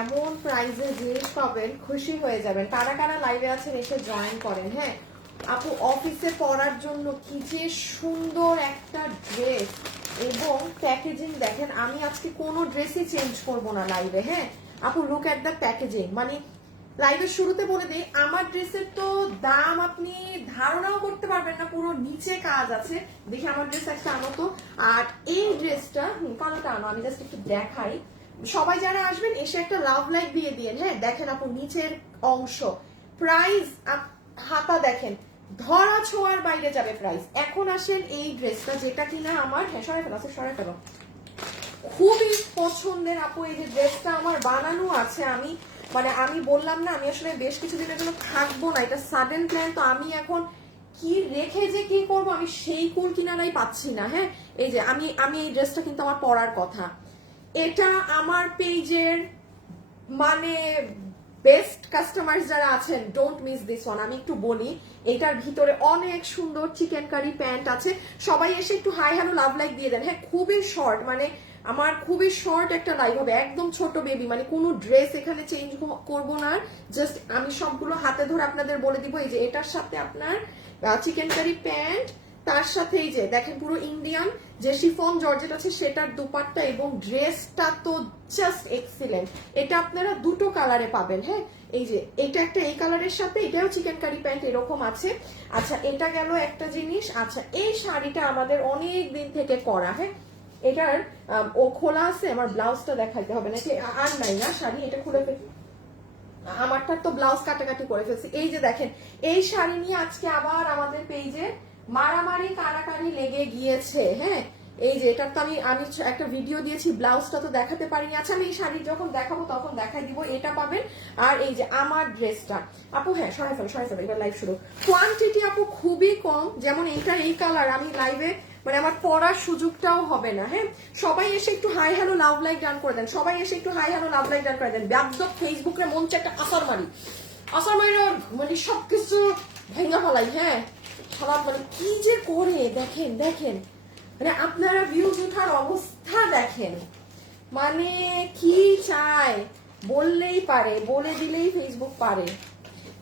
এমন প্রাইজে জিনিস পাবেন, খুশি হয়ে যাবেন। কারা কারা লাইভে আছেন, এসে জয়েন করেন হ্যাঁ? আপু অফিসে পরার জন্য কি যে সুন্দর একটা ড্রেস এবং প্যাকেজিং দেখেন, আমি আজকে কোনো ড্রেসই চেঞ্জ করব না লাইভে হ্যাঁ? আপু লুক এট দ্য প্যাকেজিং মানে লাইভের শুরুতে বলে দিই, আমার ড্রেসের তো দাম আপনি ধারণাও করতে পারবেন না, পুরো নিচে কাজ আছে। দেখি আমার ড্রেস একটা আনো তো। আর এই ড্রেসটা কালোটা আনো, আমি জাস্ট একটু দেখাই। সবাই যারা আসবেন, এসে একটা লাভ লাইক দিয়ে দিয়ে হ্যাঁ দেখেন আপু, নিচের অংশ। প্রাইস হাতা দেখেন। ধরা ছোঁয়ার বাইরে যাবে প্রাইস এখন আসেন এই ড্রেসটা যেটা কিনা আমার হ্যাঁ সরাই ফেলো সরাই ফেলো। খুবই পছন্দের আপু, এই যে ড্রেসটা আমার বানানো আছে। আমি মানে আমি বললাম না, আমি আসলে বেশ কিছুদিনের জন্য থাকব না। এটা সাডেন প্ল্যান তো আমি এখন কি রেখে যে কি করব, আমি সেই কুল কিনারাই পাচ্ছি না। হ্যাঁ এই যে আমি আমি এই ড্রেসটা কিন্তু আমার পরার কথা। এটা আমার পেজের মানে বেস্ট কাস্টমার যারা আছেন ডোন্ট মিস দিস ওয়ান আমি একটু বলি, এটার ভিতরে অনেক সুন্দর চিকেন কারি প্যান্ট আছে। সবাই এসে একটু হাই হ্যালো লাভ লাইক দিয়ে দেন। হ্যাঁ খুবই শর্ট মানে আমার খুবই শর্ট একটা লাইভ হবে। একদম ছোট বেবি মানে কোনো ড্রেস এখানে চেঞ্জ করব না। জাস্ট আমি সবগুলো হাতে ধরে আপনাদের বলে দিব, এই যে এটার সাথে আপনার চিকেন কারি প্যান্ট তার সাথে এই যে, দেখেন পুরো ইন্ডিয়ান যে শিফন জর্জেট আছে, সেটার দুপাট্টা এবং ড্রেসটা তো জাস্ট এক্সিলেন্ট এটা আপনারা দুটো কালারে পাবেন হ্যাঁ? এই যে, এটা একটা এই কালারের সাথে, এটাও চিকেন কারি প্যান্ট এরকম আছে। আচ্ছা এটা গেল একটা জিনিস। আচ্ছা এই শাড়িটা আমাদের অনেক দিন থেকে করা হ্যাঁ? এটার ও খোলা আছে, আমার ব্লাউজটা দেখাইতে হবে। আ- আর নাই না শাড়ি, এটা খুলে ফেল- আমারটার তো ব্লাউজ কাটাকাটি করে ফেলছি। এই যে দেখেন, এই শাড়ি নিয়ে আজকে আবার আমাদের পেজে মারামারি কারাকারি লেগে গিয়েছে হ্যাঁ? এই যে এটার তো আমি আমি একটা ভিডিও দিয়েছি ব্লাউজটা তো দেখাতে পারিনি। আচ্ছা আমি এই শাড়ি যখন দেখাবো তখন দেখাই দিব, এটা পাবেন। আর এই যে, আমার ড্রেসটা আপু হ্যাঁ সরাই ফেলো সরাই ফেলো এবার লাইভ শুরু। কোয়ান্টিটি আপু খুবই কম, যেমন এইটা, এই কালার আমি লাইভে মানে আমার পড়ার সুযোগটাও হবে না হ্যাঁ? সবাই এসে একটু hi hello love like done করে দেন। সবাই এসে একটু hi hello love like done করে দেন। ব্যাপদক ফেসবুকে মঞ্চে একটা আসার মারি। আসার মারি মানে সবকিছু ভেঙে ফেলাই হ্যাঁ? খারাপ মানে কি যে করে, দেখেন দেখেন। মানে আপনারা ভিউজ উঠার অবস্থা দেখেন। মানে কি চায়, বললেই পারে, বলে দিলেই ফেসবুক পারে।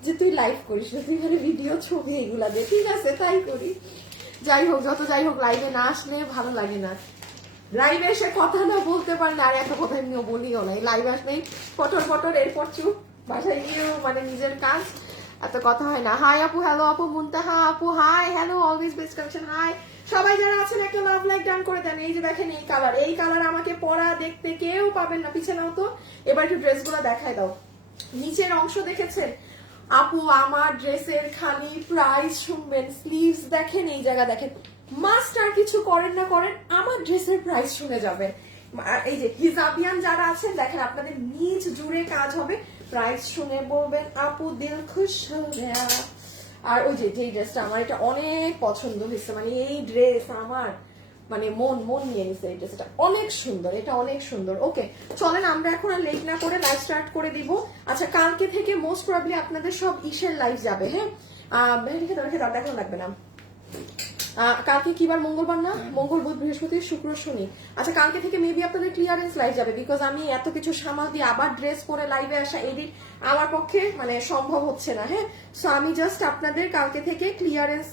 যে তুই লাইভ করিস না, তুই খালি ভিডিও ছবি এগুলা দে, ঠিক আছে, তাই করি। যাই হোক, যত যাই হোক লাইভে না আসলে ভালো লাগে না। লাইভে এসে কথা না বলতে পারলে, আর এত কথা এমনিও বলিও না লাইভ আসলেই পটর পটর, এরপর চুপ, বাসায় গিয়েও মানে নিজের কাজ। এত কথা হয় না। হাই আপু হ্যালো আপু, মুনতাহা আপু hi hello always best collection hi সবাই যারা আছেন, একটা লাভ লাইক ডান করে দেন। এই যে দেখেন, এই কালার এই কালার আমাকে পরা দেখতে কেউ পাবেন না। পিছনে তো। এবার একটু ড্রেসগুলো দেখায় দাও। নিচের অংশ দেখেছেন? আপু, আমার ড্রেসের খালি প্রাইস শুনবেন। স্লিভস দেখেন, এই জায়গা দেখেন। মাস্টার কিছু করেন না করেন, আমার ড্রেসের প্রাইস শুনে যাবেন। এই যে হিজাবিয়ান যারা আছেন, দেখেন, আপনাদের নিজ জুড়ে কাজ হবে। প্রাইস শুনে বলবেন, আপু, দিল খুশ আর ওই যে যে ড্রেসটা আমার, এটা অনেক পছন্দ হয়েছে। মানে এই ড্রেস আমার মানে মন মন নিয়ে নিছে এই ড্রেসটা। অনেক সুন্দর, এটা অনেক সুন্দর। ওকে, চলেন আমরা এখন আর লেট না করে লাইভ স্টার্ট করে দিব। আচ্ছা কালকে থেকে মোস্ট প্রবলি আপনাদের সব ইসের লাইভ যাবে হ্যাঁ? রেখে দাও রেখে দাও দেখানো লাগবে না। কালকে কি বার মঙ্গলবার না? মঙ্গল বুধ, বৃহস্পতি, শুক্র, শনি। আচ্ছা কালকে থেকে মেবি আপনাদের ক্লিয়ারেন্স লাইভ যাবে বিকজ আমি এত কিছু সামাল দিয়ে আবার ড্রেস পরে লাইভে আসা এডিট আমার পক্ষে মানে সম্ভব হচ্ছে না হ্যাঁ? সো আমি জাস্ট আপনাদের কালকে থেকে ক্লিয়ারেন্স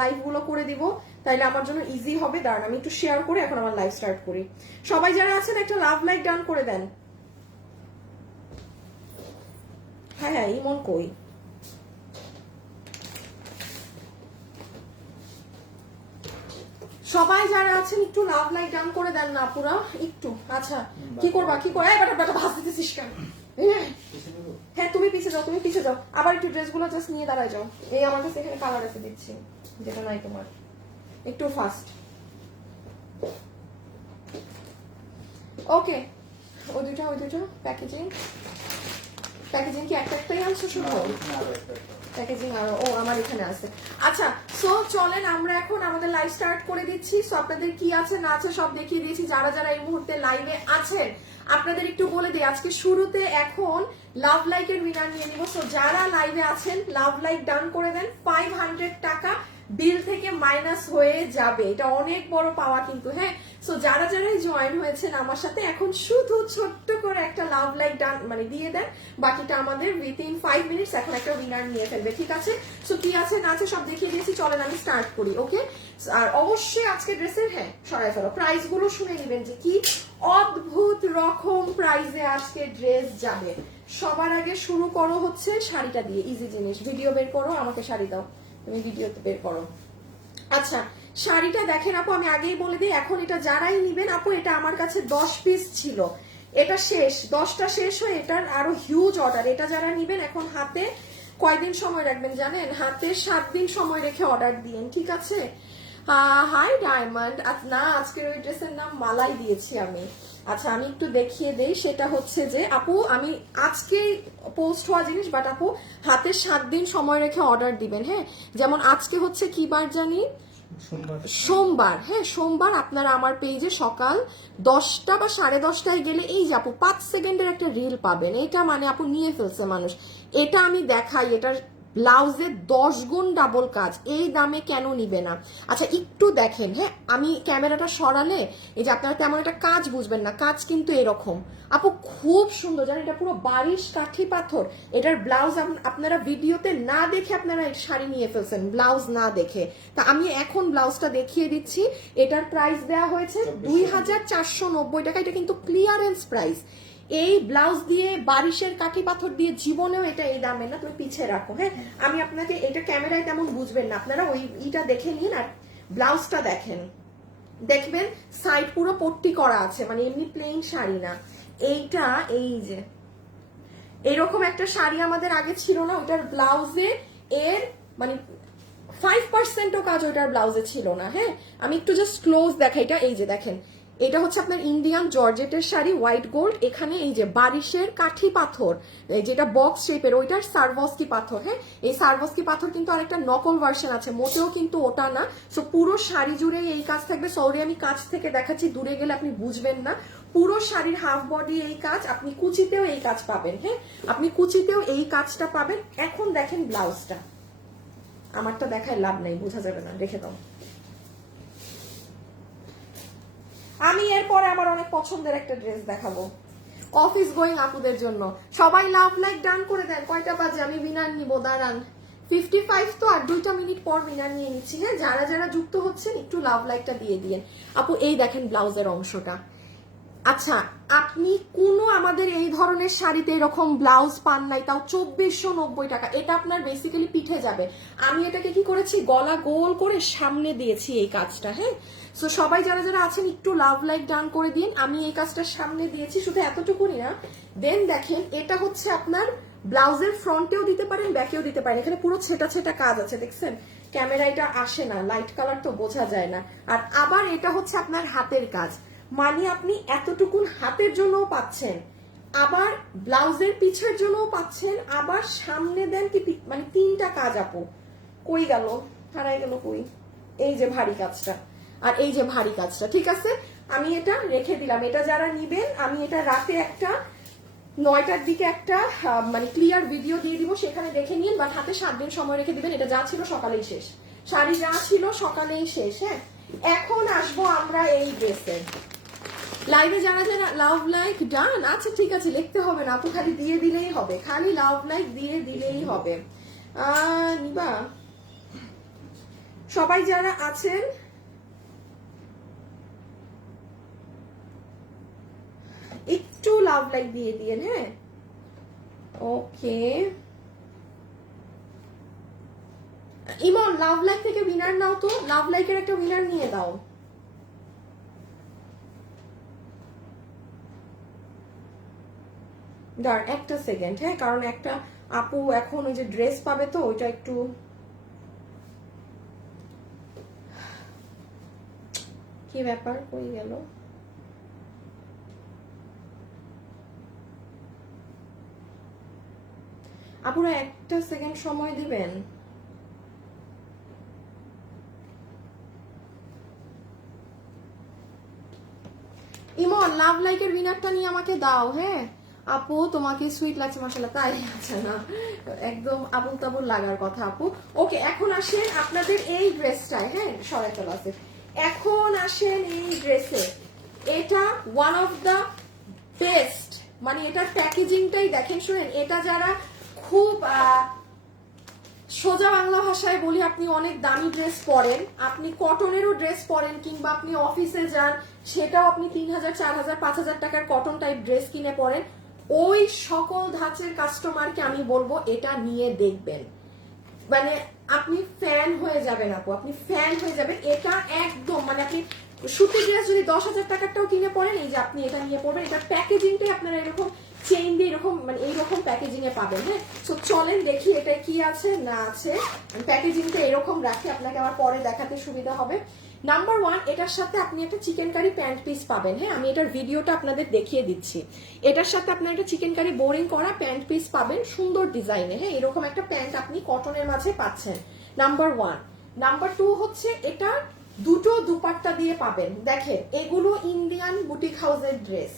লাইভগুলো করে দিব। তাইলে আমার জন্য ইজি হবে। দাঁড়ান, আমি একটু শেয়ার করে এখন আমার লাইভ স্টার্ট করি। সবাই যারা আছেন, একটা লাভ লাইক ডান করে দেন। হ্যাঁ হ্যাঁ ইমন কই? সবাই যারা আছেন একটু লাভ লাইক ডান করে দেন না পুরা একটু। আচ্ছা কি করবা কি করে? বেটা বেটা ভাস দিতেছিস কেন? হ্যাঁ। তুমি পিছে যাও তুমি পিছে যাও। আবার একটু ড্রেসগুলো জাস্ট নিয়ে দাঁড়ায় যাও। এই আমার কাছে এখানে কালার আছে দিচ্ছি যেটা নাই তোমার। একটু ফাস্ট ওকে ওই দুইটা ওই দুইটা প্যাকেজিং প্যাকেজিং কি একটা একটাই আনছো শুধু প্যাকেজিং আরও, ও আমার এখানে আছে। আচ্ছা সো চলেন, আমরা এখন আমাদের লাইভ স্টার্ট করে দিচ্ছি। সো আপনাদের কি আছে, না আছে, সব দেখিয়ে দিয়েছি। যারা যারা এই মুহূর্তে লাইভে আছেন, আপনাদের একটু বলে দিই, আজকে শুরুতে এখন লাভ লাইকের উইনার নিয়ে নিব। সো যারা লাইভে আছেন লাভ লাইক ডান করে দেন ফাইভ হান্ড্রেড টাকা। বিল থেকে মাইনাস হয়ে যাবে। এটা অনেক বড় পাওয়া কিন্তু হ্যাঁ? সো যারা যারাই জয়েন হয়েছেন আমার সাথে, এখন শুধু ছোট্ট করে একটা লাভ লাইক ডান মানে দিয়ে দেন। বাকিটা আমাদের উইথিন ফাইভ মিনিটস এখন একটা উইনার নিয়ে ফেলবে, ঠিক আছে? সো কি আছে, না আছে সব দেখিয়ে দিয়েছি। চলেন আমি স্টার্ট করি ওকে আর অবশ্যই আজকে ড্রেসের হ্যাঁ সরাই ফেলো। প্রাইসগুলো শুনে নেবেন যে কি অদ্ভুত রকম প্রাইজে আজকে ড্রেস যাবে। সবার আগে শুরু করো হচ্ছে শাড়িটা দিয়ে ইজি জিনিস। ভিডিও বের করো, আমাকে শাড়ি দাও। তুমি ভিডিওতে বের করো। আচ্ছা শাড়িটা দেখেন আপু, আমি আগেই বলে দিই, এখন এটা যারাই নিবেন, আপু, এটা আমার কাছে দশ পিস ছিল। এটা শেষ, দশটা শেষ হয়ে এটার আরও হিউজ অর্ডার এটা যারা নিবেন, এখন হাতে কয়দিন সময় রাখবেন জানেন? হাতে সাত দিন সময় রেখে অর্ডার দিয়েন, ঠিক আছে? হাই ডায়মন্ড না, আজকের ওই ড্রেসের নাম মালাই দিয়েছি আমি। আচ্ছা আমি একটু দেখিয়ে দেই। সেটা হচ্ছে যে আপু আমি আজকে পোস্ট হওয়া জিনিস বাট আপু হাতে সাত দিন সময় রেখে অর্ডার দিবেন হ্যাঁ? যেমন আজকে হচ্ছে কি বার জানি? সোমবার। হ্যাঁ সোমবার আপনারা আমার পেজে সকাল দশটা বা সাড়ে দশটায় গেলে এই যে আপু পাঁচ সেকেন্ডের একটা রিল পাবেন। এটা মানে আপু নিয়ে ফেলছে মানুষ। এটা আমি দেখাই এটার ব্লাউজে দশ গুণ ডাবল কাজ। এই দামে কেন নিবে না? আচ্ছা একটু দেখেন হ্যাঁ আমি ক্যামেরাটা সরালে এই যে আপনারা তেমন একটা কাজ বুঝবেন না কাজ কিন্তু এরকম। আপু খুব সুন্দর জানেন এটা পুরো বারিশ কাঠি পাথর। এটার ব্লাউজ আপনারা ভিডিওতে না দেখে আপনারা শাড়ি নিয়ে ফেলছেন ব্লাউজ না দেখে। তা আমি এখন ব্লাউজটা দেখিয়ে দিচ্ছি এটার প্রাইস দেওয়া হয়েছে দুই হাজার চারশো নব্বই টাকা এটা কিন্তু ক্লিয়ারেন্স প্রাইস এই ব্লাউজ দিয়ে বারিশের কাঠি পাথর দিয়ে জীবনেও এটা এই দামে না, তুমি পিছিয়ে রাখো হ্যাঁ? আমি আপনাকে এটা ক্যামেরায় তেমন বুঝবেন না। আপনারা ওই ইটা দেখে নিন আর ব্লাউজটা দেখেন। দেখবেন সাইড পুরো পট্টি করা আছে মানে এমনি প্লেন শাড়ি না। এইটা, এই যে, এরকম একটা শাড়ি আমাদের আগে ছিল না ওটার ব্লাউজে এর মানে ফাইভ পার্সেন্টও কাজ ওটার ব্লাউজে ছিল না হ্যাঁ? আমি একটু জাস্ট ক্লোজ দেখাই, এটা এই যে দেখেন। এটা হচ্ছে আপনার ইন্ডিয়ান জর্জেটের শাড়ি হোয়াইট গোল্ড এখানে এই যে বারিশের কাঠি পাথর যেটা বক্স শেপের ওইটার সার্ভস্কি পাথর হ্যাঁ? এই সার্ভস্কি পাথর কিন্তু আরেকটা নকল ভার্সন আছে, মোটেও কিন্তু ওটা না। সো পুরো শাড়ি জুড়ে এই কাজ থাকবে। সরি আমি কাছ থেকে দেখাচ্ছি, দূরে গেলে আপনি বুঝবেন না। পুরো শাড়ির হাফ বডি এই কাজ, আপনি কুচিতেও এই কাজ পাবেন হ্যাঁ? আপনি কুচিতেও এই কাজটা পাবেন। এখন দেখেন ব্লাউজটা আমারটা দেখায় লাভ নেই, বোঝা যাবে না, দেখে দাও। আমি এরপরে আমার অনেক পছন্দের একটা ড্রেস দেখাবো। অফিস গোয়িং আপুদের জন্য। সবাই লাভ লাইক ডান করে দেন। কয়টা বাজে? আমি বিনার নিব, দাঁড়ান। ফিফটি ফাইভ তো আর দুইটা মিনিট পর বিনার নিয়ে নিচ্ছি। হ্যাঁ যারা যারা যুক্ত হচ্ছেন, একটু লাভ লাইকটা দিয়ে দিয়েন। আপু, এই দেখেন ব্লাউজের অংশটা। আচ্ছা আপনি কোনো আমাদের এই ধরনের শাড়িতে এরকম ব্লাউজ পান নাই, তাও চব্বিশশো নব্বই টাকা। এটা আপনার বেসিক্যালি পিঠে যাবে। আমি এটাকে কি করেছি? গলা গোল করে সামনে দিয়েছি এই কাজটা হ্যাঁ? সো সবাই যারা যারা আছেন, একটু লাভ লাইক ডান করে দিন। আমি এই কাজটা সামনে দিয়েছি, শুধু এতটুকুনি না। দেন দেখেন, এটা হচ্ছে আপনার ব্লাউজের ফ্রন্টেও দিতে পারেন ব্যাকেও দিতে পারেন। এখানে পুরো ছেটা ছেটা কাজ আছে, দেখছেন? ক্যামেরা এটা আসে না লাইট কালার তো বোঝা যায় না। আর আবার এটা হচ্ছে আপনার হাতের কাজ। মানে আপনি এতটুকুন হাতের জন্যও পাচ্ছেন, আবার ব্লাউজের পিছের জন্যও পাচ্ছেন, আবার সামনে দেন কি মানে তিনটা কাজ আপু। কই গেল? হারাই গেল কই? এই যে ভারী কাজটা। আর এই যে ভারী কাজটা ঠিক আছে? আমি এটা রেখে দিলাম। এটা যারা নিবেন আমি এটা রাতে একটা নয়টার দিকে একটা মানে ক্লিয়ার ভিডিও দিয়ে দিব সেখানে দেখে নিন বা হাতে সাত দিন সময় রেখে দিবেন। এটা যা ছিল সকালেই শেষ। শাড়ি যা ছিল সকালেই শেষ হ্যাঁ? এখন আসব আমরা এই ড্রেসে। লাইভে যারা যারা লাভ লাইক ডান আচ্ছা ঠিক আছে লিখতে হবে না তো খালি দিয়ে দিলেই হবে। খালি লাভ লাইক দিয়ে দিলেই হবে। আহ, নিবা। সবাই যারা আছেন একটু লাভ লাইক দিয়ে দিয়েন হ্যাঁ? ওকে ইমন লাভ লাইক থেকে উইনার নাও তো। লাভ লাইকের একটা উইনার নিয়ে দাও। দাঁড়, একটা সেকেন্ড হ্যাঁ? কারণ একটা আপু এখন ওই যে ড্রেস পাবে তো, ওইটা একটু কি ব্যাপার? কই গেল? আপুরা একটা সেকেন্ড সময় দিবেন। ইমন লাভ লাইকের উইনারটা নিয়ে আমাকে দাও হ্যাঁ? আপু, তোমাকে সুইট লাগছে মাসাল্লাহ তাই আছে না? একদম আবুল তাবুল লাগার কথা, আপু। ওকে, এখন আসেন আপনাদের এই ড্রেসটায় হ্যাঁ? চলো আছে এখন আসেন এই ড্রেসে এটা ওয়ান অফ দ্য বেস্ট মানে এটার প্যাকেজিংটাই দেখেন, শুনেন, এটা যারা খুব সোজা বাংলা ভাষায় বলি, আপনি অনেক দামি ড্রেস পরেন। আপনি কটনেরও ড্রেস পরেন, কিংবা আপনি অফিসে যান, সেটাও আপনি তিন হাজার, চার হাজার, পাঁচ হাজার টাকার কটন টাইপ ড্রেস কিনে পরেন। ওই সকল ধাঁচের কাস্টমারকে আমি বলব, এটা নিয়ে দেখবেন। মানে আপনি ফ্যান হয়ে যাবেন, আপু, আপনি ফ্যান হয়ে যাবেন। এটা একদম মানে আপনি সুতি ড্রেস যদি দশ হাজার টাকারটাও কিনে পড়েন এই যে আপনি এটা নিয়ে পড়বেন এটা প্যাকেজিংটাই আপনারা এরকম চেইন দিয়ে এরকম মানে এইরকম প্যাকেজিং এ পাবেন হ্যাঁ? তো চলেন দেখি এটা কি আছে, না আছে। প্যাকেজিংটা এরকম রাখি, আপনাকে আমার পরে দেখাতে সুবিধা হবে। নাম্বার ওয়ান এটার সাথে আপনি একটা চিকেন কারি প্যান্ট পিস পাবেন হ্যাঁ? আমি এটার ভিডিওটা আপনাদের দেখিয়ে দিচ্ছি। এটার সাথে আপনার একটা চিকেন কারি বোরিং করা প্যান্ট পিস পাবেন, সুন্দর ডিজাইনে হ্যাঁ? এরকম একটা প্যান্ট আপনি কটনের মাঝে পাচ্ছেন। নাম্বার ওয়ান নাম্বার টু হচ্ছে এটা দুটো দুপাট্টা দিয়ে পাবেন। দেখেন, এগুলো ইন্ডিয়ান বুটিক হাউসের ড্রেস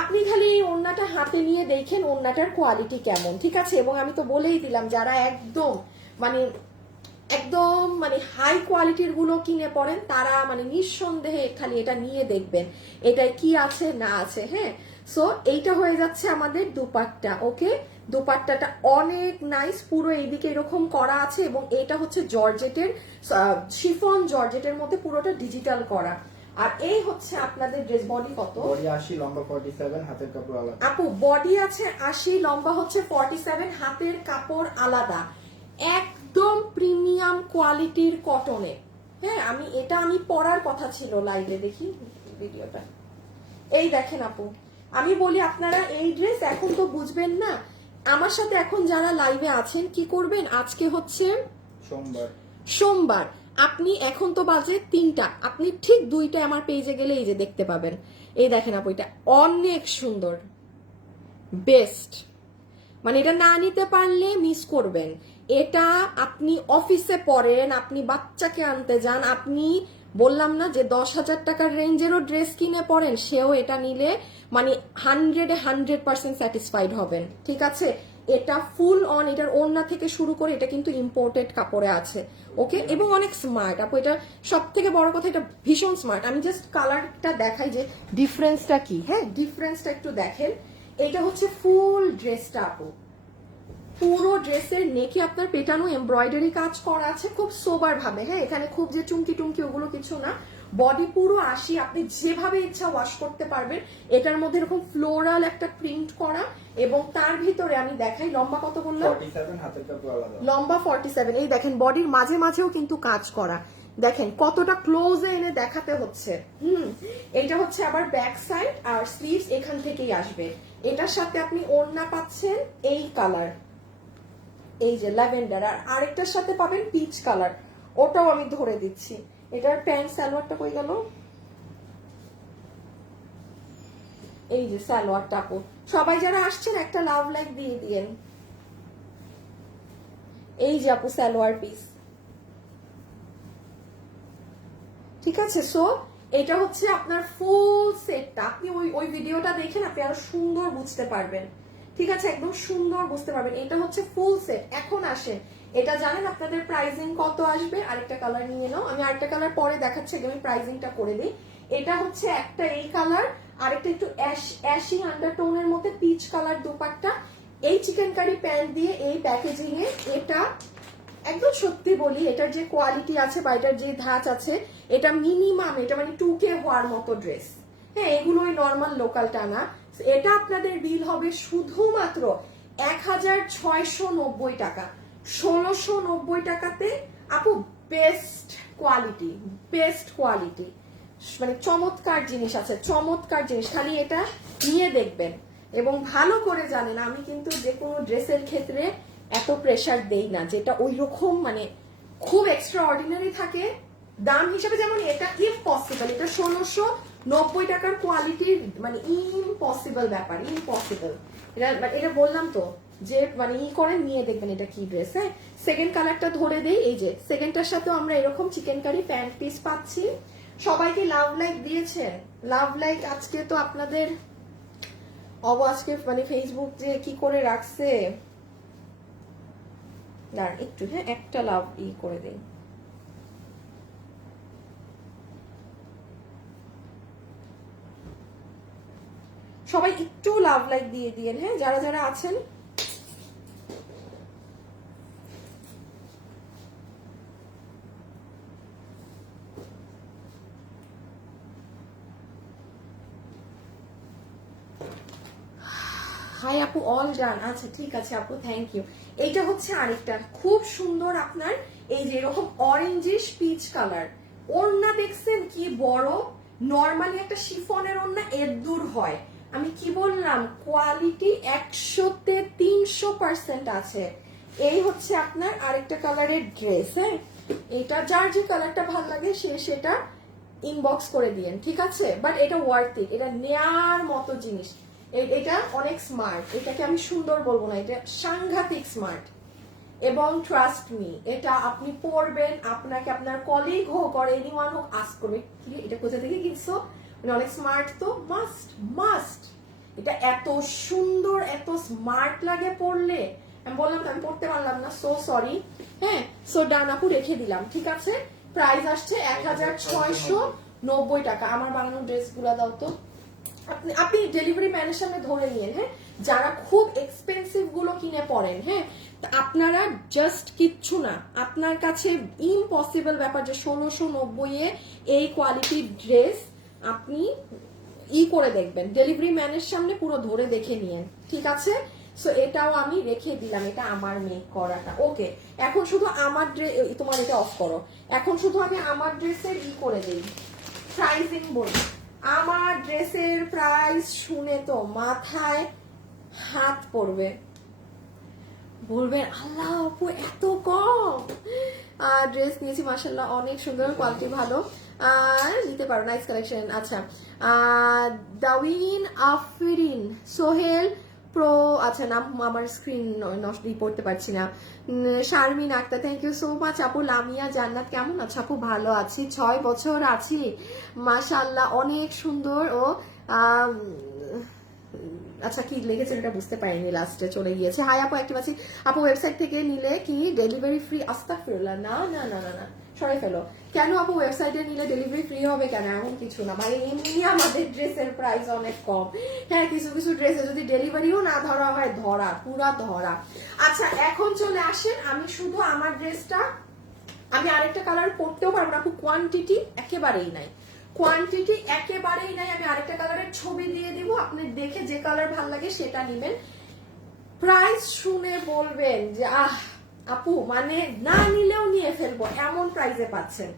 আপনি খালি এই ওড়নাটা হাতে নিয়ে দেখেন ওড়নাটার কোয়ালিটি কেমন, ঠিক আছে? এবং আমি তো বলেই দিলাম, যারা একদম মানে একদম মানে হাই কোয়ালিটিরগুলো কিনে পড়েন, তারা মানে নিঃসন্দেহে খালি এটা নিয়ে দেখবেন এটায় কি আছে না আছে হ্যাঁ? সো এইটা হয়ে যাচ্ছে আমাদের দুপাট্টা ওকে দুপাট্টাটা অনেক নাইস পুরো এইদিকে এরকম করা আছে এবং এটা হচ্ছে জর্জেটের শিফন জর্জেটের মধ্যে পুরোটা ডিজিটাল করা। আর এই হচ্ছে আপনাদের ড্রেস বডি কত? বডি আশি লম্বা ফর্টি সেভেন হাতের কাপড় আলাদা। আপু বডি আছে আশি লম্বা হচ্ছে ফর্টি সেভেন হাতের কাপড় আলাদা। একদম প্রিমিয়াম কোয়ালিটির কটনে হ্যাঁ আমি এটা আমি পরার কথা ছিল লাইভে দেখি ভিডিওটা এই দেখেন আপু আমি বলি আপনারা এই ড্রেস এখন তো বুঝবেন না। আমার সাথে এখন যারা লাইভে আছেন কি করবেন? আজকে হচ্ছে সোমবার। সোমবার। আপনি এখন তো বাজে তিনটা। আপনি ঠিক দুইটা আমার পেজে গেলে এই যে দেখতে পাবেন। এই দেখেন আপু, এটা অনেক সুন্দর। বেস্ট মানে এটা না নিতে পারলে মিস করবেন। এটা আপনি অফিসে পড়েন, আপনি বাচ্চাকে আনতে যান, আপনি বললাম না যে দশ হাজার টাকার রেঞ্জেরও ড্রেস কিনে পড়েন, সেও এটা নিলে মানে হান্ড্রেডে হান্ড্রেড পার্সেন্ট স্যাটিসফাইড হবেন। ঠিক আছে? এটা ফুল অন এটার ওড়না থেকে শুরু করে এটা কিন্তু ইম্পোর্টেড কাপড়ে আছে ওকে এবং অনেক স্মার্ট আপু এটা সব থেকে বড় কথা এটা ভীষণ স্মার্ট আমি জাস্ট কালারটা দেখাই যে ডিফারেন্সটা কি হ্যাঁ? ডিফারেন্সটা একটু দেখেন। এটা হচ্ছে ফুল ড্রেসটা আপু। পুরো ড্রেসের নেকে আপনার পেটানো এমব্রয়ডারি কাজ করা আছে খুব সোবার ভাবে। হ্যাঁ এখানে খুব যে চুমকি টুমকি ওগুলো কিছু না। বডি পুরো আসি আপনি যেভাবে ইচ্ছা ওয়াশ করতে পারবেন। এটার মধ্যে এরকম ফ্লোরাল একটা প্রিন্ট করা এবং তার ভিতরে আমি দেখাই লম্বা কত বললাম? লম্বা ফর্টি সেভেন এই দেখেন বডির মাঝে মাঝেও কিন্তু কাজ করা। দেখেন কতটা ক্লোজে এনে দেখাতে হচ্ছে। হুম এটা হচ্ছে আবার ব্যাক সাইড আর স্লিভস এখান থেকেই আসবে। এটার সাথে আপনি ওড়না পাচ্ছেন এই কালার এই যে ল্যাভেন্ডার, আর আরেকটার সাথে পাবেন পিচ কালার ওটাও আমি ধরে দিচ্ছি। এটার প্যান্ট সালোয়ারটা কই গেল? এই যে সালোয়ারটা আপু। সবাই যারা আসছেন, একটা লাভ লাইক দিয়ে দিয়েন। এই যে আপু সালোয়ার পিস ঠিক আছে সো এটা হচ্ছে আপনার ফুল সেটটা আপনি ওই ওই ভিডিওটা দেখেন, আপনি আরও সুন্দর বুঝতে পারবেন। ঠিক আছে? একদম সুন্দর বুঝতে পারবেন। এটা হচ্ছে ফুল সেট এখন আসেন। এটা জানেন আপনাদের প্রাইজিং কত আসবে? আরেকটা কালার নিয়ে নাও। আমি আরেকটা কালার পরে দেখাচ্ছি আমি প্রাইজিংটা করে দিই। এটা হচ্ছে একটা এই কালার আরেকটা একটু অ্যাশি আন্ডারটোনের মধ্যে পিচ কালার দুপাট্টা। এই চিকেন কারি প্যান্ট দিয়ে এই প্যাকেজিং এ এটা একদম সত্যি বলি, এটার যে কোয়ালিটি আছে বা এটার যে ধাঁচ আছে, এটা মিনিমাম এটা মানে টু কে হওয়ার মতো ড্রেস হ্যাঁ এগুলো ওই নর্মাল লোকাল না এটা আপনাদের বিল হবে শুধুমাত্র এক হাজার ছয়শো নব্বই টাকা। ষোলোশো নব্বই টাকাতে আপু বেস্ট কোয়ালিটি বেস্ট কোয়ালিটি মানে চমৎকার জিনিস আছে, চমৎকার জিনিস। খালি এটা নিয়ে দেখবেন। এবং ভালো করে জানেন, আমি কিন্তু যে কোনো ড্রেসের ক্ষেত্রে এত প্রেশার দেই না, যেটা ওই রকম মানে খুব এক্সট্রা অর্ডিনারি থাকে। দাম হিসাবে যেমন এটা ইম্পসিবল এটা ষোলোশো নব্বই টাকার কোয়ালিটির মানে ইম্পসিবল ব্যাপার ইম্পসিবল এটা মানে এটা বললাম তো, যে মানে ই করে নিয়ে দেখবেন এটা কি ড্রেস হ্যাঁ? সেকেন্ড কালারটা ধরে দেই, এই যে সেকেন্ডটার সাথেও আমরা এরকম চিকেন কারি প্যান্ট পিস পাচ্ছি। সবাইকে লাভ লাইক দিয়েছে লাভ লাইক আজকে তো আপনাদের, অব আজকে মানে ফেসবুক যে কি করে রাখছে? দাঁড়ান, একটু হ্যাঁ একটা লাভ ই করে দেই। সবাই একটু লাভ লাইক দিয়ে দিয়েন হ্যাঁ? যারা যারা আছেন। হাই আপু অল ডান আচ্ছা ঠিক আছে, আপু থ্যাংক ইউ এইটা হচ্ছে আরেকটা খুব সুন্দর আপনার, এই যে এরকম অরেঞ্জিশ পিচ কালার ওড়না দেখছেন কি বড়? নর্মালি একটা শিফনের ওড়না এর দূর হয়। আমি কি বললাম? কোয়ালিটি একশোতে তিনশো পার্সেন্ট আছে। এই হচ্ছে আপনার আরেকটা কালারের ড্রেস হ্যাঁ? এটা যার যে কালারটা ভালো লাগে, সে সেটা ইনবক্স করে দিয়েন, ঠিক আছে? বাট এটা ওয়ার্থ এটা নেয়ার মতো জিনিস। এটা অনেক স্মার্ট এটাকে আমি সুন্দর বলব না, এটা সাংঘাতিক স্মার্ট এবং ট্রাস্ট মি এটা আপনি পড়বেন আপনাকে আপনার কলিগ হোক আর এনিওয়ান হোক আস করবে এটা কোথা থেকে কিনছো? অনেক স্মার্ট তো মাস্ট মাস্ট এটা এত সুন্দর, এত স্মার্ট লাগে পড়লে। আমি বললাম আমি পড়তে পারলাম না সো সরি হ্যাঁ সো ডান আপু, রেখে দিলাম, ঠিক আছে? প্রাইস আসছে এক হাজার ছয়শো নব্বই টাকা। আমার বানানো ড্রেসগুলা দাও তো। আপনি আপনি ডেলিভারি ম্যানের সামনে ধরে নিন হ্যাঁ? যারা খুব এক্সপেন্সিভগুলো কিনে পড়েন হ্যাঁ? আপনারা জাস্ট কিচ্ছু না। আপনার কাছে ইম্পসিবল ব্যাপার যে ষোলোশো নব্বইয়ে এই কোয়ালিটির ড্রেস আপনি ই করে দেখবেন। ডেলিভারি ম্যানের সামনে পুরো ধরে দেখে নিয়েন। ঠিক আছে? সো এটাও আমি রেখে দিলাম। এটা আমার মেক করাটা। ওকে এখন শুধু আমার ড্রেস তোমার এটা অফ করো। এখন শুধু আমি আমার ড্রেসের ই করে দিই। প্রাইসিং বলি। আমার ড্রেসের প্রাইস শুনে তো মাথায় হাত পড়বে। বলবেন, আল্লাহ আপু, এত কম! আর ড্রেস নিয়েছি মাসাল্লাহ অনেক সুন্দর কোয়ালিটি ভালো। নিতে পারো নাইস কালেকশন আচ্ছা। দাউইন আফরিন, সোহেল প্রো আচ্ছা নাম আমার স্ক্রিন নষ্ট পড়তে পারছি না। Sharmin Akter thank you so much আপু। লামিয়া জান্নাত, কেমন আছো? আপু, ভালো আছি। ছয় বছর আছি। মাশাল্লাহ অনেক সুন্দর। ও আচ্ছা কি লেগেছে এটা বুঝতে পারিনি লাস্টে চলে গিয়েছে। হাই আপু একটা আছি। আপু ওয়েবসাইট থেকে নিলে কি ডেলিভারি ফ্রি আস্তা ফিরলা না না না না না। সরাই ফেলো। কেন আপু ওয়েবসাইটে নিলে ডেলিভারি ফ্রি হবে কেন? এমন কিছু না। মানে এমনি আমাদের ড্রেসের প্রাইস অনেক কম। হ্যাঁ কিছু কিছু ড্রেসে যদি ডেলিভারিও না ধরা হয়, ধরা, পুরা ধরা। আচ্ছা এখন চলে আসেন। আমি শুধু আমার ড্রেসটা, আমি আরেকটা কালার পরতেও পারব না। আপু কোয়ান্টিটি একেবারেই নাই। কোয়ান্টিটি একেবারেই নাই। আমি আরেকটা কালারের ছবি দিয়ে দিব। আপনি দেখে যে কালার ভালো লাগে সেটা নেবেন। প্রাইস শুনে বলবেন যে, আহ আপু মানে না নিলেও নিয়ে ফেলব, এমন প্রাইসে পাচ্ছেন।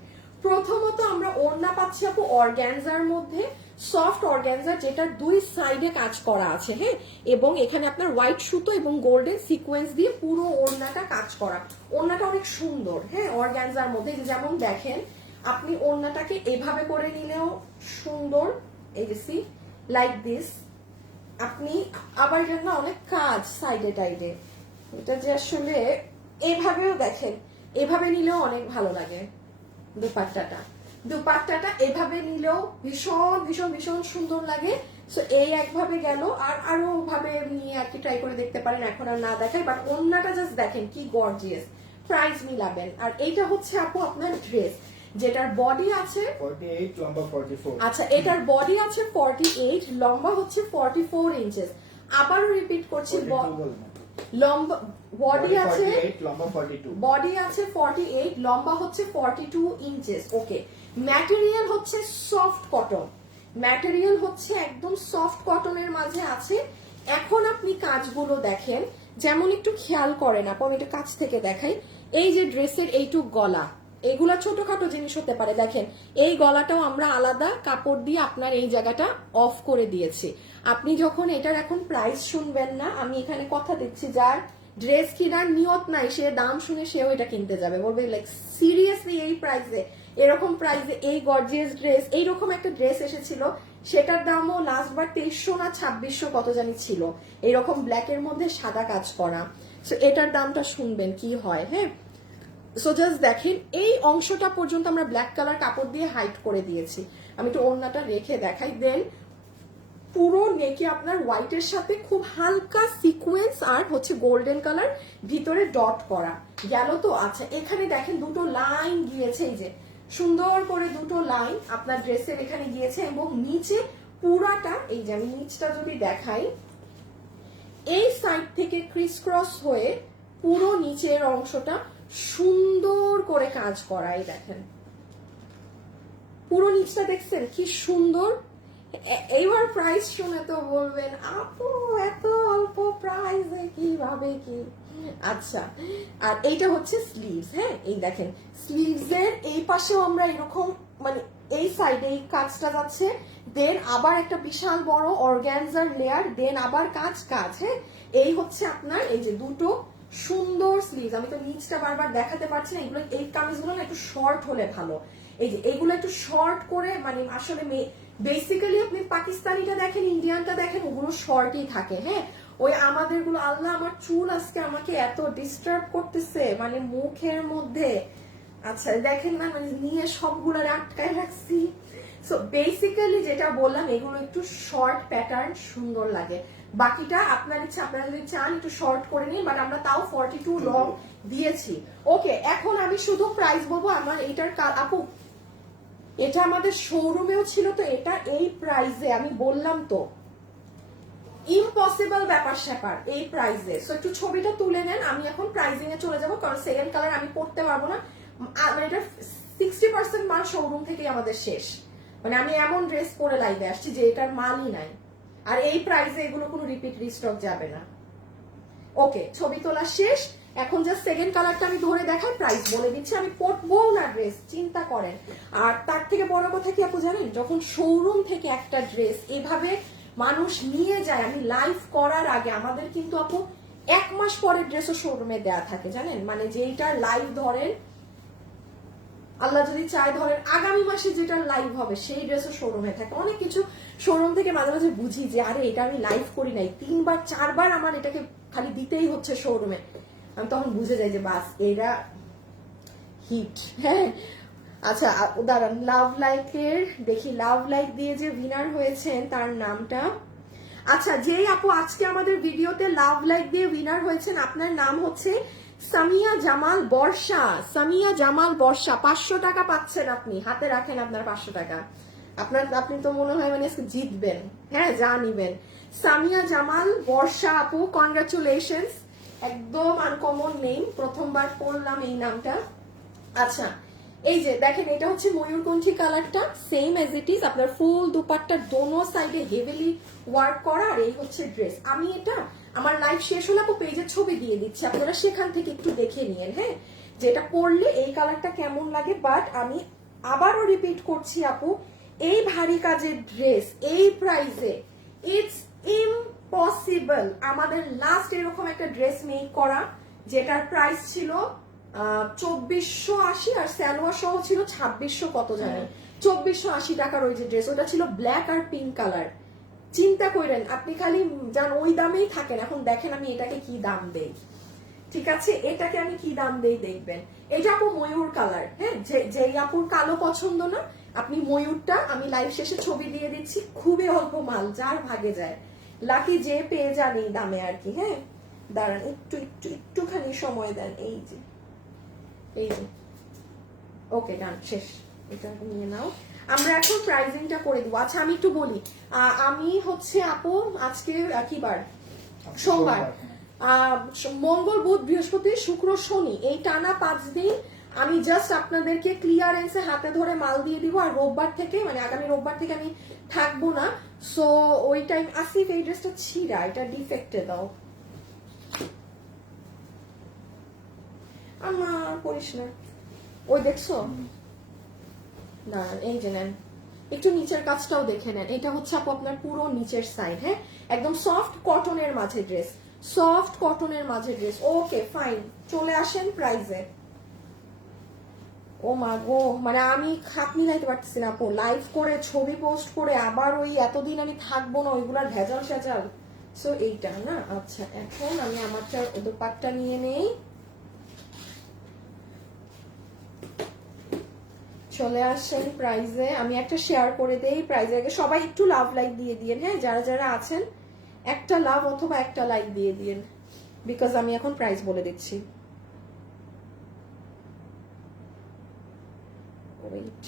প্রথমত আমরা ওড়না পাচ্ছি আপু অর্গ্যানজার মধ্যে সফট অর্গ্যানজার যেটা দুই সাইডে কাজ করা আছে হ্যাঁ? এবং এখানে আপনার হোয়াইট সুতো এবং গোল্ডেন সিকোয়েন্স দিয়ে পুরো ওড়নাটা কাজ করা। ওড়নাটা অনেক সুন্দর হ্যাঁ? অর্গ্যানজার মধ্যে যেমন দেখেন, আপনি ওড়নাটাকে এভাবে করে নিলেও সুন্দর। এই যে সি লাইক দিস আপনি আবার এখানে অনেক কাজ সাইডে টাইডে এটা যে আসলে এভাবেও দেখেন এভাবে নিলেও অনেক ভালো লাগে দুপাট্টাটা। দুপাট্টাটা এভাবে নিলেও ভীষণ ভীষণ ভীষণ সুন্দর লাগে। সো এই একভাবে গেল আর আরও ভাবে নিয়ে আর কি ট্রাই করে দেখতে পারেন এখন আর না দেখাই বাট অন্যটা জাস্ট দেখেন কি গর্জিয়াস প্রাইস মিলাবেন। আর এইটা হচ্ছে আপু আপনার ড্রেস যেটার বডি আছে 48 লম্বা 44 আচ্ছা এটার বডি আছে 48 লম্বা হচ্ছে 44 ইঞ্চেস আবারও রিপিট করছি 42 বলবেন। লম্বা বডি আছে 48 লম্বা 42 বডি আছে 48 লম্বা হচ্ছে 42 ইঞ্চেস ওকে ম্যাটেরিয়াল হচ্ছে সফট কটন ম্যাটেরিয়াল হচ্ছে একদম সফট কটনের মাঝে আছে। এখন আপনি কাজগুলো দেখেন। যেমন একটু খেয়াল করেন আপু আমি একটু কাছ থেকে দেখাই। এই যে ড্রেসের এইটুক গলা। এগুলা ছোটখাটো জিনিস হতে পারে। দেখেন, এই গলাটাও আমরা আলাদা কাপড় দিয়ে আপনার এই জায়গাটা অফ করে দিয়েছি। আপনি যখন এটার এখন প্রাইস শুনবেন না, আমি এখানে কথা দিচ্ছি, যার ড্রেস কেনার নিয়ত নাই, সে দাম শুনে সেও এটা কিনতে যাবে। বলবে লাইক সিরিয়াসলি এই প্রাইসে এরকম প্রাইসে এই গর্জিয়াস ড্রেস এইরকম একটা ড্রেস এসেছিল, সেটার দামও লাস্ট বার তেইশশো না ছাব্বিশশো কত জানি ছিল। এইরকম ব্ল্যাকের মধ্যে সাদা কাজ করা। সো এটার দামটা শুনবেন কি হয় হ্যাঁ? সো জাস্ট দেখেন, এই অংশটা পর্যন্ত আমরা ব্ল্যাক কালার কাপড় দিয়ে হাইট করে দিয়েছি। আমি একটু ওড়নাটা রেখে দেখাই। দেন পুরো নেকে আপনার হোয়াইটের সাথে খুব হালকা সিকোয়েন্স আর হচ্ছে গোল্ডেন কালার ভিতরে ডট করা। গেল তো? আচ্ছা এখানে দেখেন দুটো লাইন গিয়েছে এই যে। সুন্দর করে দুটো লাইন আপনার ড্রেসের এখানে গিয়েছে এবং নিচে পুরাটা, এই যে আমি নিচটা যদি দেখাই, এই সাইড থেকে ক্রিস ক্রস হয়ে পুরো নিচের অংশটা সুন্দর করে কাজ করাই দেখেন। পুরো নিচটা দেখছেন? কি সুন্দর। এইবার প্রাইস শুনে তো বলবেন, আপু, এত অল্প প্রাইসে কীভাবে কি? আচ্ছা আর এইটা হচ্ছে স্লিভস হ্যাঁ? এই দেখেন স্লিভস এর এই পাশেও আমরা এরকম মানে এই সাইডে এই কাজটা যাচ্ছে দেন আবার একটা বিশাল বড় অর্গ্যানজার লেয়ার দেন আবার কাজ কাজ হ্যাঁ? এই হচ্ছে আপনার এই যে দুটো সুন্দর স্লিভস আমি তো নিচটা বারবার দেখাতে পারছি না, এগুলো এই কামিজগুলো না একটু শর্ট হলে ভালো। এই যে, এগুলো একটু শর্ট করে মানে আসলে বেসিক্যালি আপনি পাকিস্তানিটা দেখেন, ইন্ডিয়ানটা দেখেন, ওগুলো শর্টই থাকে হ্যাঁ? ওই আমাদেরগুলো আল্লাহ আমার চুল আজকে আমাকে এত ডিস্টার্ব করতেছে মানে মুখের মধ্যে। আচ্ছা দেখেন না মানে নিয়ে সবগুলো আটকায় রাখছি। সো বেসিক্যালি যেটা বললাম, এগুলো একটু শর্ট প্যাটার্ন সুন্দর লাগে। বাকিটা আপনার ইচ্ছা আপনারা যদি চান একটু শর্ট করে নিন বাট আমরা তাও ফর্টি টু লং দিয়েছি। ওকে এখন আমি শুধু প্রাইস বলব আমার এটার কাল- আপু এটা আমাদের শোরুমেও ছিল তো এটা এই প্রাইসে আমি বললাম তো। ইম্পসিবল ব্যাপার স্যাপার এই প্রাইসে সো একটু ছবিটা তুলে নেন আমি এখন প্রাইজিং এ চলে যাব কারণ সেকেন্ড কালার আমি পড়তে পারব না। মানে এটা সিক্সটি পার্সেন্ট মাল শোরুম থেকে আমাদের শেষ। মানে আমি এমন ড্রেস পরে লাইভে আসছি যে এটার মালই নাই। আর এই প্রাইসে এগুলো কোনো রিপিট রিস্টক যাবে না। ওকে ছবি তোলা শেষ। এখন জাস্ট সেকেন্ড কালারটা আমি ধরে দেখাই প্রাইস বলে দিচ্ছি, আমি পরবো না ড্রেস চিন্তা করেন। আর তার থেকে বড় কথা কি আপু জানেন? যখন শোরুম থেকে একটা ড্রেস এভাবে মানুষ নিয়ে যায়, আমি লাইভ করার আগে আমাদের কিন্তু আপু এক মাস পরে ড্রেসও শোরুমে দেয়া থাকে, জানেন? মানে যেইটার লাইভ ধরেন, আল্লাহ যদি চায় ধরেন আগামী মাসে যেটা লাইভ হবে, সেই ড্রেসও শোরুমে থাকে। অনেক কিছু শোরুম থেকে মাঝে মাঝে বুঝি যে, আরে, এটা আমি লাইভ করি নাই। তিনবার, চারবার আমার এটাকে খালি দিতেই হচ্ছে শোরুমে। আমি তখন বুঝে যাই যে, বাস, এরা হিট হ্যাঁ। আচ্ছা দাঁড়ান লাভ লাইকের দেখি লাভ লাইক দিয়ে যে উইনার হয়েছেন, তার নামটা। আচ্ছা যেই আপু আজকে আমাদের ভিডিওতে লাভ লাইক দিয়ে উইনার হয়েছেন, আপনার নাম হচ্ছে সামিয়া জামাল বর্ষা। সামিয়া জামাল বর্ষা, পাঁচশো টাকা পাচ্ছেন আপনি। হাতে রাখেন আপনার পাঁচশো টাকা। আপনার, আপনি তো মনে হয় মানে আজকে জিতবেন। হ্যাঁ যা নিবেন। সামিয়া জামাল, বর্ষা আপু কনগ্রাচুলেশনস একদম আনকমন নেম প্রথমবার পড়লাম এই নামটা। আচ্ছা এই যে দেখেন, এটা হচ্ছে ময়ূরকণ্ঠী কালারটা সেম এজ ইট ইজ আপনার ফুল দুপাট্টার দোনো সাইডে হেভিলি ওয়ার্ক করা, আর এই হচ্ছে ড্রেস আমি এটা, আমার লাইফ শেষ হলে আপু পেজের ছবি দিয়ে দিচ্ছি, আপনারা সেখান থেকে একটু দেখে নিয়েন হ্যাঁ? যেটা পরলে এই কালারটা কেমন লাগে বাট আমি আবারও রিপিট করছি আপু এই ভারী কাজের ড্রেস এই প্রাইসে ইটস ইম্পসিবল আমাদের লাস্ট এরকম একটা ড্রেস মেক করা যেটার প্রাইস ছিল চব্বিশশো আশি আর স্যালোয়ার সহ ছিল ছাব্বিশশো কত জানেন চব্বিশশো আশি টাকার ওই যে ড্রেস ওটা ছিল ব্ল্যাক আর পিঙ্ক কালার চিন্তা করেন আপনি খালি যান ওই দামেই থাকেন। এখন দেখেন আমি এটাকে কি দাম দেই। ঠিক আছে? এটাকে আমি কি দাম দেই দেখবেন। এটা আপু ময়ূর কালার হ্যাঁ? যে আপুর কালো পছন্দ না আপনি ময়ূরটা আমি লাইভ শেষে ছবি দিয়ে দিচ্ছি খুবই অল্প মাল যার ভাগে যায়। লাকি যে পেয়ে এই দামে আর কি হ্যাঁ? দাঁড়ান একটু একটু একটুখানি সময় দেন এই যে। এই যে। ওকে ডান শেষ। এটা নিয়ে নাও। আমরা এখন প্রাইজিংটা করে দিব। আচ্ছা আমি একটু বলি। আহ, আমি হচ্ছে আপু আজকে কি বার? সোমবার। আহ, মঙ্গল বুধ বৃহস্পতি শুক্র শনি এই টানা পাঁচ দিন আমি জাস্ট আপনাদেরকে ক্লিয়ারেন্সে হাতে ধরে মাল দিয়ে দিব আর রোববার থেকে মানে আগামী রোববার থেকে আমি থাকব না। সো ওই টাইম আসিফ এই ড্রেসটা ছিঁড়া, এটা ডিফেক্টে দাও। আমার করিস না। ওই দেখছ? দাঁড়ান, এই যে নেন। একটু নিচের কাজটাও দেখে নেন। এটা হচ্ছে আপু আপনার পুরো নিচের সাইড হ্যাঁ? একদম সফট কটনের মাঝে ড্রেস সফট কটনের মাঝে ড্রেস ওকে ফাইন চলে আসেন প্রাইজে ও মা গো মানে আমি খাপ মিলাইতে পারতেছি না, আপু। লাইভ করে, ছবি পোস্ট করে, আবার ওই এতদিন আমি থাকব না ওইগুলার ভেজাল সেজাল। সো এইটা, না? আচ্ছা এখন আমি আমারটা ওদের পাটটা নিয়ে নেই। চলে আসেন প্রাইজে আমি একটা শেয়ার করে দেই প্রাইজে আগে। সবাই একটু লাভ লাইক দিয়ে দিয়েন হ্যাঁ? যারা যারা আছেন, একটা লাভ অথবা একটা লাইক দিয়ে দিয়েন। বিকজ আমি এখন প্রাইস বলে দিচ্ছি। Wait.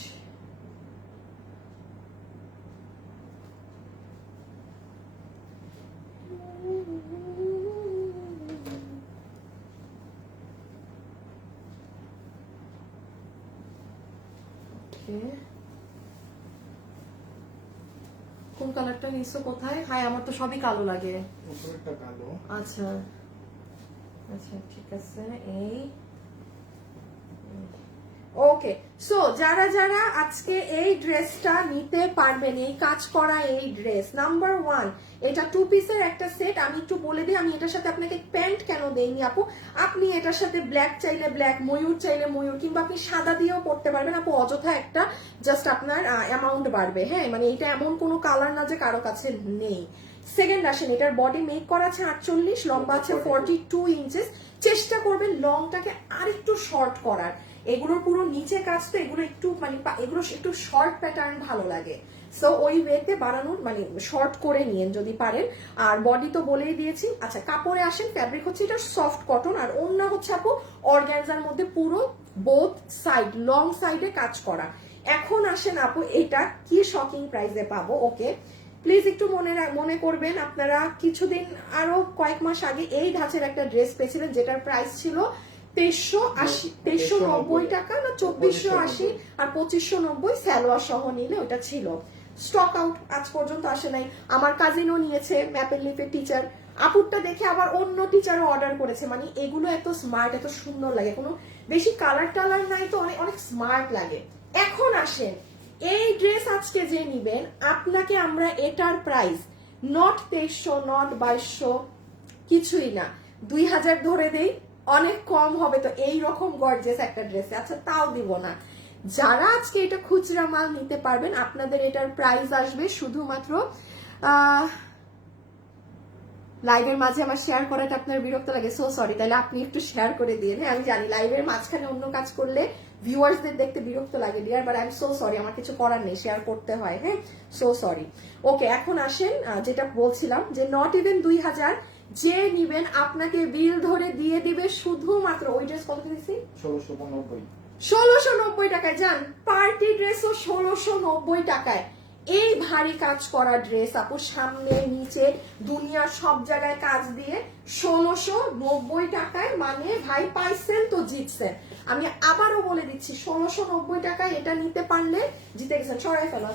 কোন কালারটা নিচ্ছ কোথায়? হাই আমার তো সবই কালো লাগে। উপরেরটা কালো। আচ্ছা। আচ্ছা ঠিক আছে। এই। ওকে সো যারা যারা আজকে এই ড্রেসটা নিতে পারবেন এই কাজ করা এই ড্রেস নাম্বার ওয়ান এটা টু পিসের একটা সেট আমি একটু বলে দিই আমি এটার সাথে আপনাকে প্যান্ট কেন দেইনি আপু? আপনি এটার সাথে ব্ল্যাক চাইলে ব্ল্যাক ময়ূর চাইলে ময়ূর কিংবা আপনি সাদা দিয়েও পড়তে পারবেন আপু অযথা একটা জাস্ট আপনার অ্যামাউন্ট বাড়বে হ্যাঁ? মানে এটা এমন কোনো কালার না যে কারও কাছে নেই। সেকেন্ড আসেন এটার বডি মেক করা আছে আটচল্লিশ লম্বা আছে ফর্টি টু ইঞ্চেস চেষ্টা করবেন লংটাকে আরেকটু শর্ট করার। এগুলোর পুরো নিচে কাজ তো এগুলো একটু মানে এগুলো একটু শর্ট প্যাটার্ন ভালো লাগে। সো ওই ওয়েতে বাড়ানোর মানে শর্ট করে নিয়েন যদি পারেন। আর বডি তো বলেই দিয়েছি। আচ্ছা কাপড়ে আসেন ফ্যাব্রিক হচ্ছে এটা সফট কটন আর অন্য হচ্ছে আপু অর্গ্যানজার মধ্যে পুরো বোথ সাইড লং সাইডে কাজ করা। এখন আসেন আপু, এটা কি শকিং প্রাইসে পাবো? ওকে প্লিজ একটু মনে মনে করবেন আপনারা। কিছুদিন আরও কয়েক মাস আগে এই ধাঁচের একটা ড্রেস পেয়েছিলেন, যেটার প্রাইস ছিল তেইশশো আশি তেইশশো নব্বই টাকা না চব্বিশশো আশি আর পঁচিশশো নব্বই স্যালোয়ার সহ নিলে ওটা ছিল। স্টক আউট আজ পর্যন্ত আসে নাই। আমার কাজিনও নিয়েছে ম্যাপেল লিপের টিচার আপুরটা দেখে আবার অন্য টিচারও অর্ডার করেছে। মানে এগুলো এত স্মার্ট এত সুন্দর লাগে। কোনো বেশি কালার টালার নাই তো অনেক অনেক স্মার্ট লাগে। এখন আসেন। এই ড্রেস আজকে যে নিবেন আপনাকে আমরা এটার প্রাইস নট তেইশশো নট বাইশশো কিছুই না। দুই হাজার ধরে দেই। অনেক কম হবে, তো এই রকম গর্জেস একটা ড্রেসে আচ্ছা তাও দিব না। যারা আজকে এটা খুচরা মাল নিতে পারবেন, আপনাদের এটার প্রাইস আসবে শুধুমাত্র লাইভের মাঝে আমার শেয়ার করাটা আপনার বিরক্ত লাগে। সো সরি তাহলে আপনি একটু শেয়ার করে দিয়ে হ্যাঁ আমি জানি লাইভের মাঝখানে অন্য কাজ করলে ভিউয়ার্সদের দেখতে বিরক্ত লাগে। Dear but I am so sorry আমার কিছু করার নেই শেয়ার করতে হয় হ্যাঁ? সো সরি ওকে এখন আসেন যেটা বলছিলাম যে নট ইভেন দুই হাজার যে নিবেন আপনাকে বিল ধরে দিয়ে দিবে শুধুমাত্র ওই ড্রেস কত দিছি ষোলোশো নব্বই। টাকায় যান পার্টি ড্রেসও ষোলোশো নব্বই টাকায়। এই ভারী কাজ করা ড্রেস আপু সামনে নিচে দুনিয়ার সব জায়গায় কাজ দিয়ে ষোলোশো নব্বই টাকায় মানে ভাই পাইছেন তো জিতছেন। আমি আবারও বলে দিচ্ছি ষোলোশো নব্বই টাকায় এটা নিতে পারলে জিতে গেছেন। সরাই ফেলো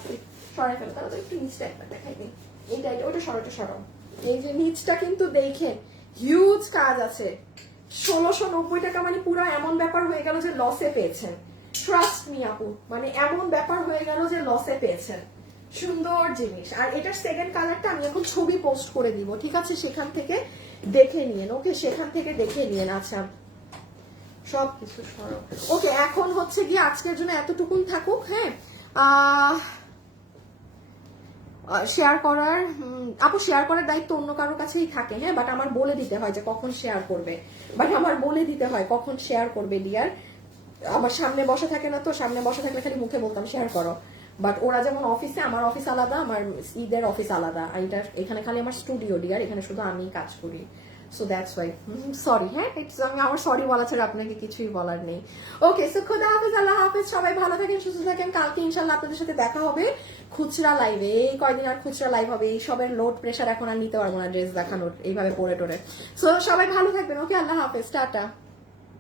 সরাই ফেলো তাহলে তো একটু নিচটা একটা দেখাই দিন এইটা এটা ওটা সরাটা সরাও এই যে নিচটা কিন্তু দেখেন হিউজ কাজ আছে। ষোলোশো নব্বই টাকা মানে পুরো এমন ব্যাপার হয়ে গেল যে লসে পেয়েছেন। ট্রাস্ট মি আপু মানে এমন ব্যাপার হয়ে গেল যে লসে পেয়েছেন। সুন্দর জিনিস। আর এটার সেকেন্ড কালারটা আমি এখন ছবি পোস্ট করে দিব, ঠিক আছে? সেখান থেকে দেখে নিয়েন, ওকে? সেখান থেকে দেখে নিয়েন আচ্ছা। সব কিছু ওকে, এখন হচ্ছে গিয়ে আজকের জন্য এতটুকুন থাকুক হ্যাঁ? আহ শেয়ার করার আপু শেয়ার করার দায়িত্ব অন্য কারোর কাছেই থাকে হ্যাঁ? বাট আমার বলে দিতে হয় যে কখন শেয়ার করবে। বাট আমার বলে দিতে হয় কখন শেয়ার করবে ডিয়ার আমার সামনে বসা থাকে না তো, সামনে বসা থাকলে খালি মুখে বলতাম শেয়ার করো। বাট ওরা যেমন অফিসে আমার অফিস আলাদা, আমার ঈদের অফিস আলাদা। এটা, এখানে খালি আমার স্টুডিও ডিয়ার এখানে শুধু আমি কাজ করি। সো দ্যাটস ওয়াই সরি হ্যাঁ? It's- আমি, আমার সরি বলা ছাড়া আপনাকে কিছুই বলার নেই। ওকে সো খোদা হাফিজ, আল্লাহ হাফিজ। সবাই ভালো থাকেন, সুস্থ থাকেন। কালকে ইনশাল্লাহ আপনাদের সাথে দেখা হবে। খুচরা লাইভে এই কয়দিন আর খুচরা লাইভ হবে, এই সবের লোড প্রেশার এখন আর নিতে পারব না ড্রেস দেখানোর, এইভাবে পরে টোরে সো সবাই ভালো থাকবেন ওকে আল্লাহ হাফেজ, টাটা।